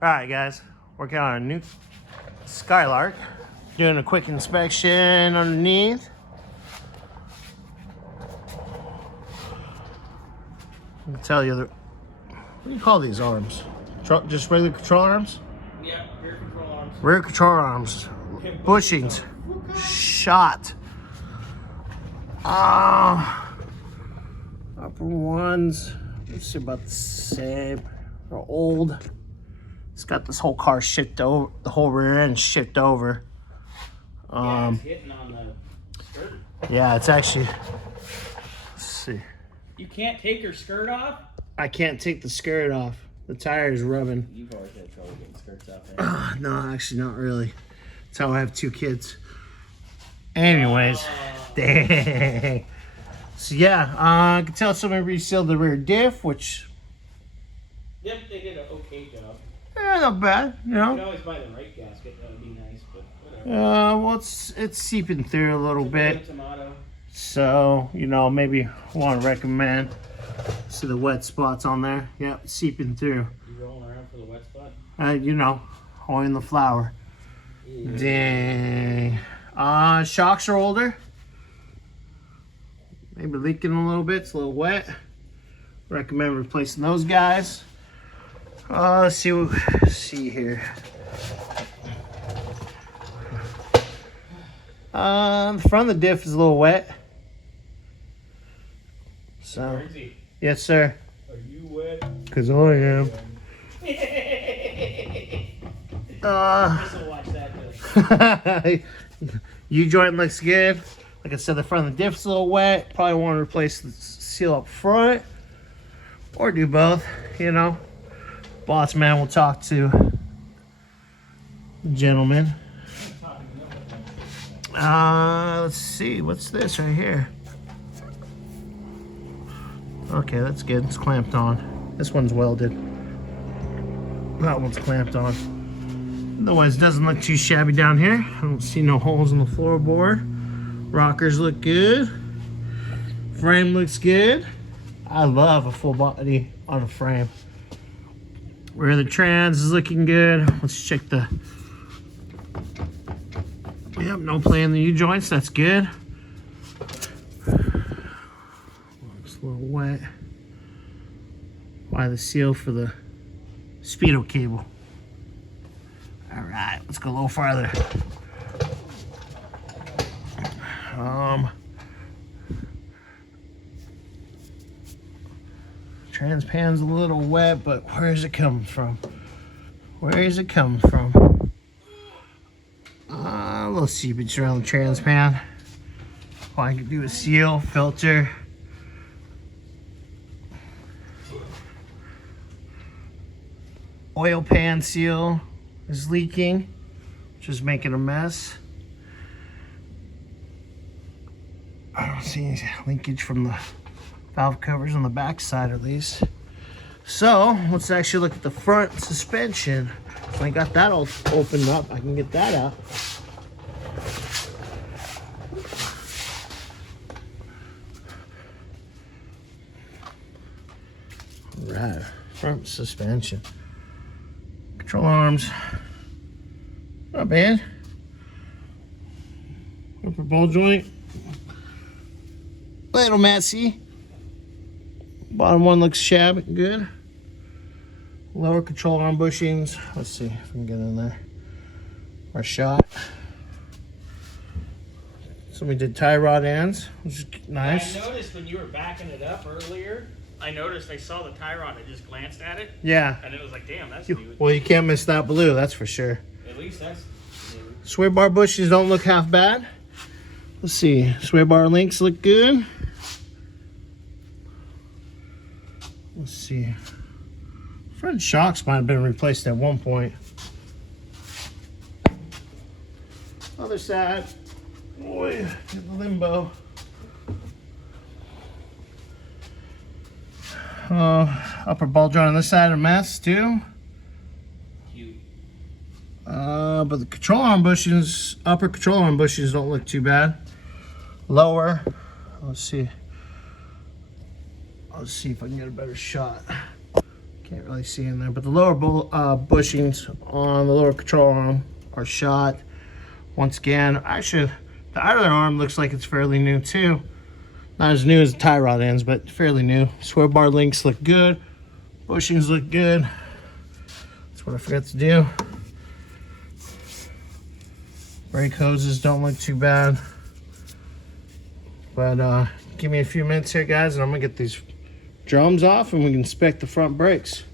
Alright guys, working on a new Skylark. Doing a quick inspection underneath. I can tell you, what do you call these arms? Just regular control arms? Yeah, rear control arms. Rear control arms. Bushings. Shot. Upper ones, let's see, about the same. They're old. It's got this whole car shipped over, the whole rear end shipped over. Yeah, it's hitting on the skirt. Yeah, it's actually, let's see. You can't take your skirt off? I can't take the skirt off. The tire is rubbing. You've always had trouble getting skirts off there. No, actually not really. That's how I have 2 kids. Anyways, dang. So yeah, I can tell somebody resealed the rear diff, which... Yep, they did an okay job. Yeah, not bad, you know. You can always buy the right gasket, that would be nice, but whatever. Well, it's seeping through a little bit. Tomato. So, you know, maybe want to recommend. See the wet spots on there? Yep, seeping through. You rolling around for the wet spot? You know, holding the flour. Yeah. Dang. Shocks are older. Maybe leaking a little bit. It's a little wet. Recommend replacing those guys. Let's see here. The front of the diff is a little wet. So, yes, sir. Are you wet? Cause I am. Watch that. U-joint looks good. Like I said, the front of the diff's a little wet. Probably want to replace the seal up front, or do both. You know, boss man will talk to the gentleman. Let's see. What's this right here? Okay, that's good. It's clamped on. This one's welded. That one's clamped on. Otherwise, it doesn't look too shabby down here. I don't see no holes in the floorboard. Rockers look good. Frame looks good. I love a full body on a frame. Rear of the trans is looking good. Let's check the... Yep, no play in the U-joints. That's good. Looks a little wet. By the seal for the speedo cable. All right, let's go a little farther. Trans pan's a little wet, but where is it coming from? Where is it coming from? A little seepage around the trans pan. All I can do is seal, filter. Oil pan seal is leaking, which is making a mess. I don't see any leakage from the valve covers on the back side at least. So let's actually look at the front suspension. So I got that all opened up. I can get that out. All right, front suspension. Control arms, not bad. Upper ball joint, little messy. Bottom one looks shabby, good. Lower control arm bushings. Let's see if we can get in there. Our shot. So we did tie rod ends, which is nice. I noticed when you were backing it up earlier, I noticed I saw the tie rod. I just glanced at it. Yeah. And it was like, damn, that's new. Well, you can't miss that blue, that's for sure. At least that's new. Sway bar bushings don't look half bad. Let's see. Sway bar links look good. Let's see. Front shocks might have been replaced at one point. Other side. Boy, get the limbo. Upper ball joint on this side a mess too. Cute. But the control arm bushings, upper control arm bushings don't look too bad. Lower, let's see. Let's see if I can get a better shot. Can't really see in there, but the lower bushings on the lower control arm are shot. Once again, actually, the other arm looks like it's fairly new too. Not as new as the tie rod ends, but fairly new. Swerve bar links look good. Bushings look good. That's what I forgot to do. Brake hoses don't look too bad. But give me a few minutes here, guys, and I'm gonna get these drums off and we can inspect the front brakes.